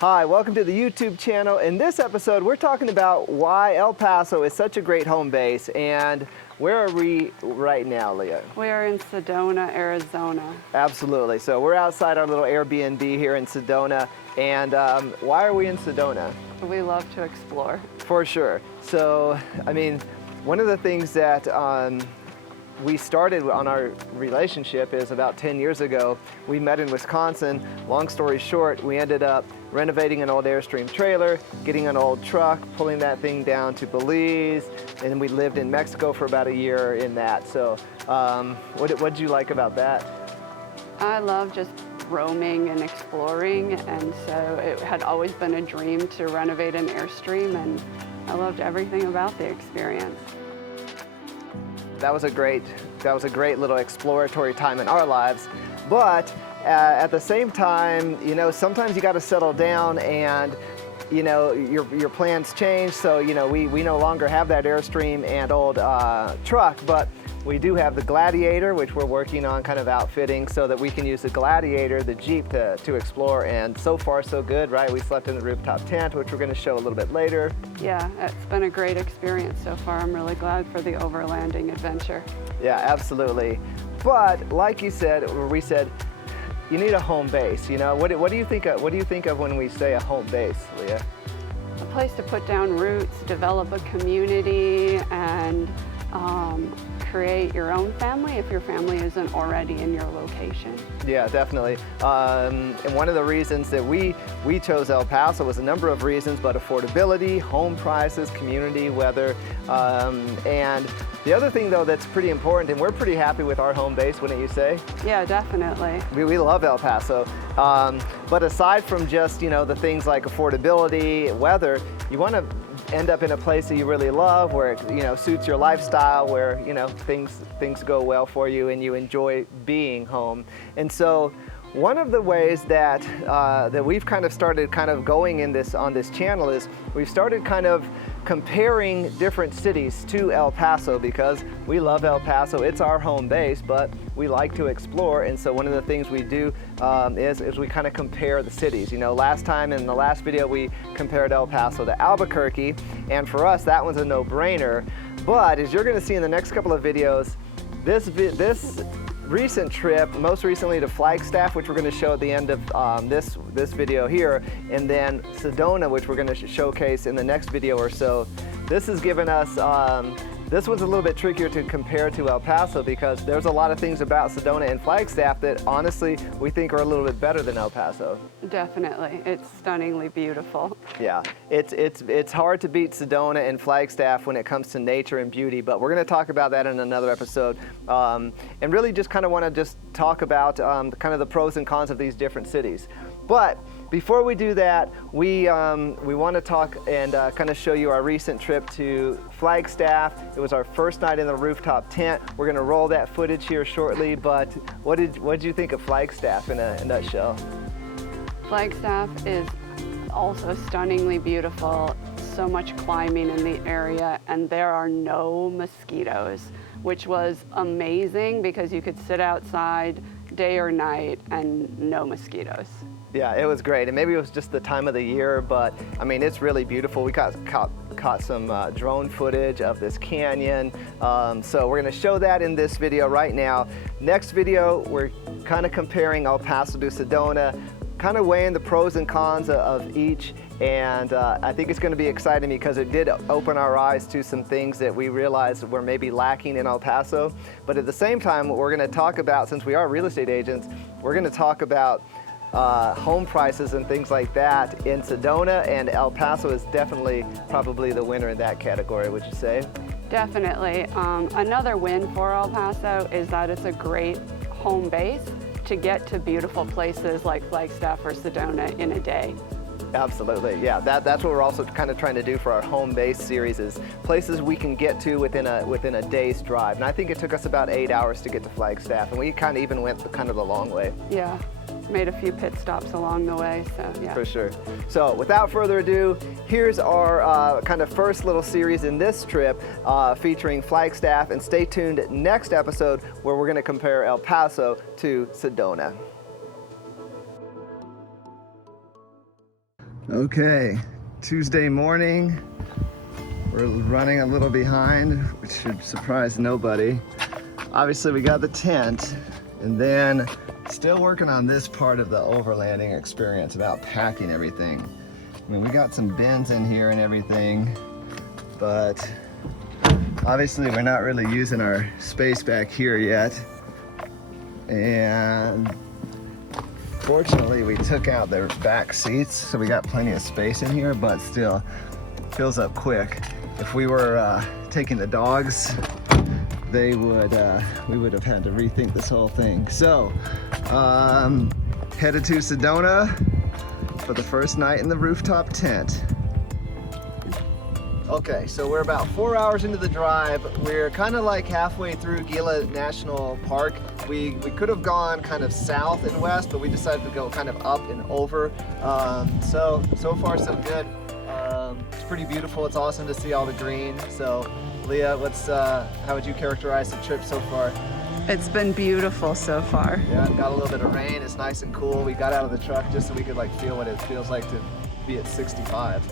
Hi, welcome to the YouTube channel. In this episode, we're talking about why El Paso is such a great home base. And where are we right now, Leah? We are in Sedona, Arizona. Absolutely. So we're outside our little Airbnb here in Sedona. And why are we in Sedona? We love to explore. For sure. So, I mean, one of the things that we started on our relationship is about 10 years ago. We met in Wisconsin. Long story short, we ended up renovating an old Airstream trailer, getting an old truck, pulling that thing down to Belize, and we lived in Mexico for about a year in that. So what did you like about that? I love just roaming and exploring, and so it had always been a dream to renovate an Airstream, and I loved everything about the experience. That was a great little exploratory time in our lives, but at the same time, you know, sometimes you got to settle down, and you know, your plans change. So you know, we no longer have that Airstream and old truck, but we do have the Gladiator, which we're working on kind of outfitting so that we can use the Gladiator, the Jeep, to explore. And so far, so good, right? We slept in the rooftop tent, which we're going to show a little bit later. Yeah, it's been a great experience so far. I'm really glad for the overlanding adventure. Yeah, absolutely. But like you said, or we said, you need a home base. You know, what do you think of when we say a home base, Leah? A place to put down roots, develop a community, and create your own family if your family isn't already in your location. Yeah, definitely. And one of the reasons that we chose El Paso was a number of reasons, but affordability, home prices, community, weather, and the other thing though that's pretty important, and we're pretty happy with our home base, wouldn't you say? Yeah, definitely. We love El Paso. But aside from just, you know, the things like affordability, weather, you want to end up in a place that you really love, where it, you know, suits your lifestyle, where, you know, things go well for you and you enjoy being home. And so one of the ways that that we've kind of started going in on this channel is we've started kind of comparing different cities to El Paso, because we love El Paso. It's our home base, but we like to explore. And so one of the things we do is we kind of compare the cities. You know, last time in the last video, we compared El Paso to Albuquerque. And for us, that one's a no-brainer. But as you're going to see in the next couple of videos, this recent trip, most recently to Flagstaff, which we're going to show at the end of this video here, and then Sedona, which we're going to showcase in the next video or so. This has given us, this one's a little bit trickier to compare to El Paso, because there's a lot of things about Sedona and Flagstaff that honestly we think are a little bit better than El Paso. Definitely, it's stunningly beautiful. Yeah, it's hard to beat Sedona and Flagstaff when it comes to nature and beauty, but we're going to talk about that in another episode, and really just kind of want to just talk about kind of the pros and cons of these different cities. But before we do that, we want to talk and kind of show you our recent trip to Flagstaff. It was our first night in the rooftop tent. We're going to roll that footage here shortly, but what did you think of Flagstaff in a nutshell? Flagstaff is also stunningly beautiful. So much climbing in the area, and there are no mosquitoes, which was amazing because you could sit outside day or night and no mosquitoes. Yeah, it was great, and maybe it was just the time of the year, but I mean, it's really beautiful. We caught some drone footage of this canyon, so we're going to show that in this video right now. Next video, we're kind of comparing El Paso to Sedona, kind of weighing the pros and cons of each, and I think it's going to be exciting because it did open our eyes to some things that we realized were maybe lacking in El Paso. But at the same time, what we're going to talk about, since we are real estate agents, we're going to talk about home prices and things like that in Sedona, and El Paso is definitely probably the winner in that category, would you say? Definitely. Another win for El Paso is that it's a great home base to get to beautiful places like Flagstaff or Sedona in a day. Absolutely, yeah. That's what we're also kind of trying to do for our home base series, is places we can get to within a day's drive. And I think it took us about 8 hours to get to Flagstaff, and we kind of even went kind of the long way. Yeah, made a few pit stops along the way, so yeah. For sure. So without further ado, here's our kind of first little series in this trip featuring Flagstaff, and stay tuned next episode where we're going to compare El Paso to Sedona. Okay, Tuesday morning. We're running a little behind, which should surprise nobody. Obviously we got the tent, and then still working on this part of the overlanding experience about packing everything. I mean, we got some bins in here and everything, but obviously we're not really using our space back here yet. And fortunately we took out the back seats, so we got plenty of space in here, but still fills up quick. If we were taking the dogs, we would have had to rethink this whole thing. So, headed to Sedona for the first night in the rooftop tent. Okay, so we're about 4 hours into the drive. We're kind of like halfway through Gila National Park. We could have gone kind of south and west, but we decided to go kind of up and over. So far so good. It's pretty beautiful. It's awesome to see all the green. So, Leah, how would you characterize the trip so far? It's been beautiful so far. Yeah, got a little bit of rain. It's nice and cool. We got out of the truck just so we could feel what it feels like to be at 65.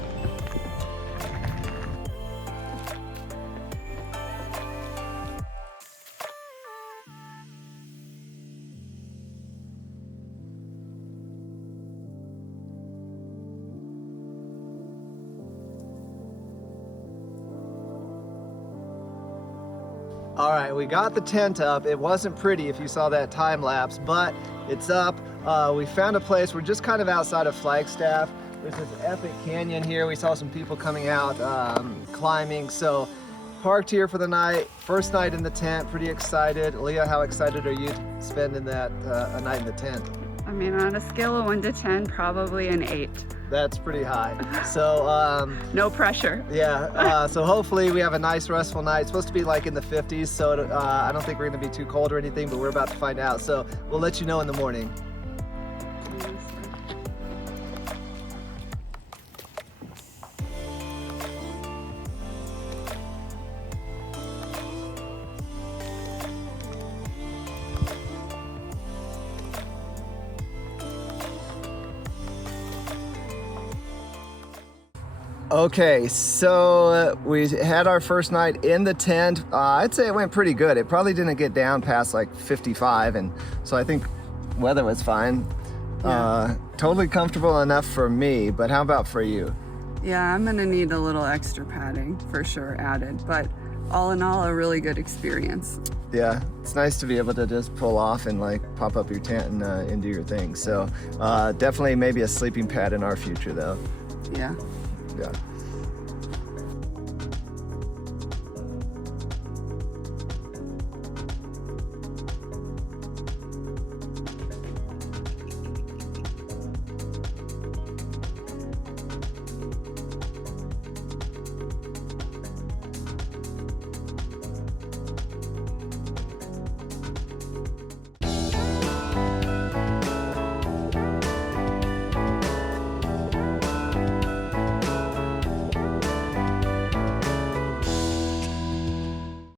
All right, we got the tent up. It wasn't pretty if you saw that time lapse, but it's up. We found a place. We're just kind of outside of Flagstaff. There's this epic canyon here. We saw some people coming out climbing. So parked here for the night. First night in the tent. Pretty excited. Leah, how excited are you spending that a night in the tent? I mean, on a scale of 1 to 10, probably an 8. That's pretty high. So no pressure. Yeah, so hopefully we have a nice restful night. It's supposed to be like in the 50s, so I don't think we're gonna be too cold or anything, but we're about to find out. So we'll let you know in the morning. Okay, so we had our first night in the tent. I'd say it went pretty good. It probably didn't get down past like 55, and so I think weather was fine. Yeah. Totally comfortable enough for me, but how about for you? Yeah, I'm gonna need a little extra padding for sure added, but all in all, a really good experience. Yeah, it's nice to be able to just pull off and pop up your tent and do your thing. So definitely maybe a sleeping pad in our future though. Yeah. Yeah.